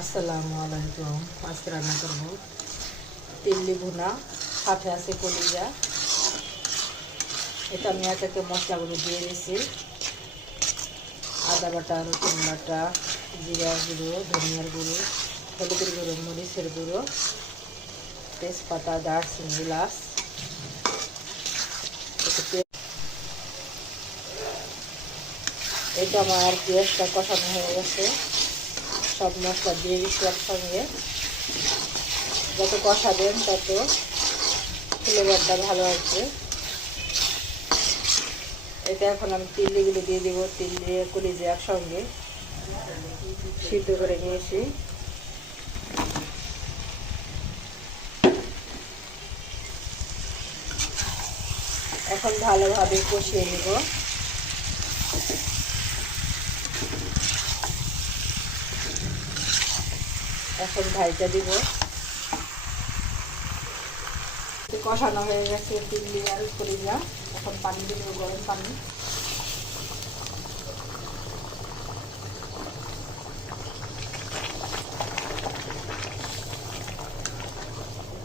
আসসালামু আলাইকুম। আজকে রান্না করব তিল্লি ভুনা, সাথে আছে কলিজা। এটা আমি এক একে মশলাগুলো দিয়ে দিয়েছি। আদা বাটা, রসুন বাটা, জিরা গুঁড়ো, ধনিয়ার গুঁড়ো, হলুদের গুঁড়ো, মরিচের গুঁড়ো, তেজপাতা, দারচিনি, এলাচ। এটা আমার পেঁয়াজটা কষানো হয়ে গেছে। সব মশলা দিয়ে দিচ্ছি একসঙ্গে। যত কষাবেন তত ফ্লেভারটা ভালো আসবে। এটা এখন আমি তিল্লিগুলো দিয়ে দিব। তিল্লি কলিজা একসঙ্গে সিদ্ধ করে নিয়েছি। এখন ভালোভাবে কষিয়ে নিব। এখন ঢাইটা দিব। কষানো হয়ে গেছে তিল্লি আর কলিজা। এখন পানি দিব, গরম পানি।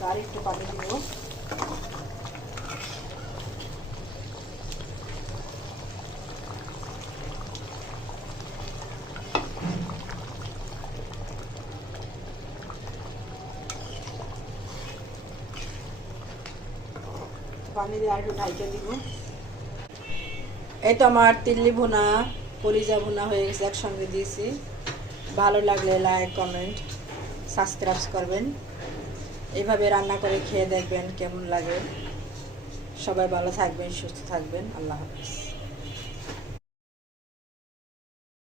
আর একটু পানি দিব। পানি দিয়ে আর একটু ঢাইটা দিব। এই তো আমার তিল্লি ভুনা, কলিজা ভুনা হয়ে গেছে, একসঙ্গে দিয়েছি। ভালো লাগলে লাইক, কমেন্ট, সাবস্ক্রাইব করবেন। এইভাবে রান্না করে খেয়ে দেখবেন কেমন লাগে। সবাই ভালো থাকবেন, সুস্থ থাকবেন। আল্লাহ হাফেজ।